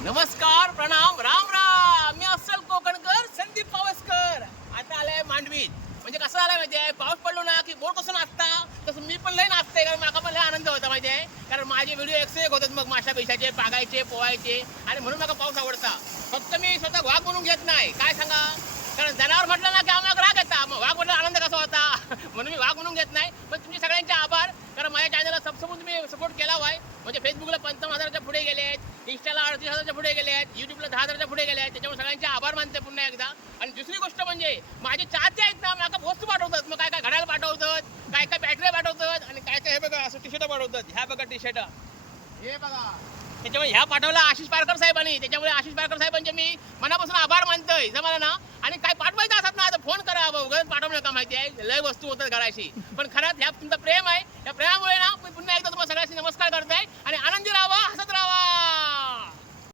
नमस्कार, प्रणाम, राम राम. मी अफसल कोकणकर, संदीप पावसकर. आता आलाय मांडवीत. म्हणजे कसं आलाय माहिती आहे, पाऊस पडलो ना की बोर कसं नाचता तसं मी पण लय नाचते. कारण मला पण लय आनंद होता माहिती आहे. कारण माझे व्हिडिओ एक होतात मग माशा पेशाचे, पागायचे, पोहायचे. आणि म्हणून मला पाऊस आवडता. फक्त मी स्वतः वाघ म्हणून घेत नाही. काय सांगा, कारण जनावर म्हटलं ना की आम्हाला राग येता, मग वाघ म्हटलं आनंद कसा होता. म्हणून मी वाघ म्हणून घेत नाही. पण तुमचे सगळ्यांचे आभार. कारण माझ्या चॅनलला सबसमोर तुम्ही सपोर्ट केला आहे. म्हणजे फेसबुकला 55,000च्या पुढे गेले आहेत, इंस्टाला 38,000च्या पुढे गेले आहेत, युट्यूबला 10,000च्या पुढे गेले आहेत. त्याच्यामुळे सगळ्यांचे आभार मानते पुन्हा एकदा. आणि दुसरी गोष्ट म्हणजे माझे चाहते आहेत ना, मला वस्तू पाठवतात. मग काय काय घड्याळ पाठवतात, काय काय बॅटरी पाठवतात, आणि काय काय हे बघा असं टी शर्ट पाठवतात. ह्या बघा टी शर्ट, हे बघा. त्याच्यामुळे ह्या पाठवला आशिष पारकर साहेबांनी. त्याच्यामुळे आशिष पारकर साहेबांचे मी मनापासून आभार मानतोय. जमाला ना. आणि काय पाठवायचं असतात ना, आता फोन करा, उगाच पाठवू नका. माहिती आहे लय वस्तू होतात घराशी. पण खरंच ह्या तुमचं प्रेम आहे. या प्रेमामुळे ना मी पुन्हा एकदा तुम्हाला सगळ्यांशी नमस्कार करताय. आणि आनंदी राहा, हसत राहा.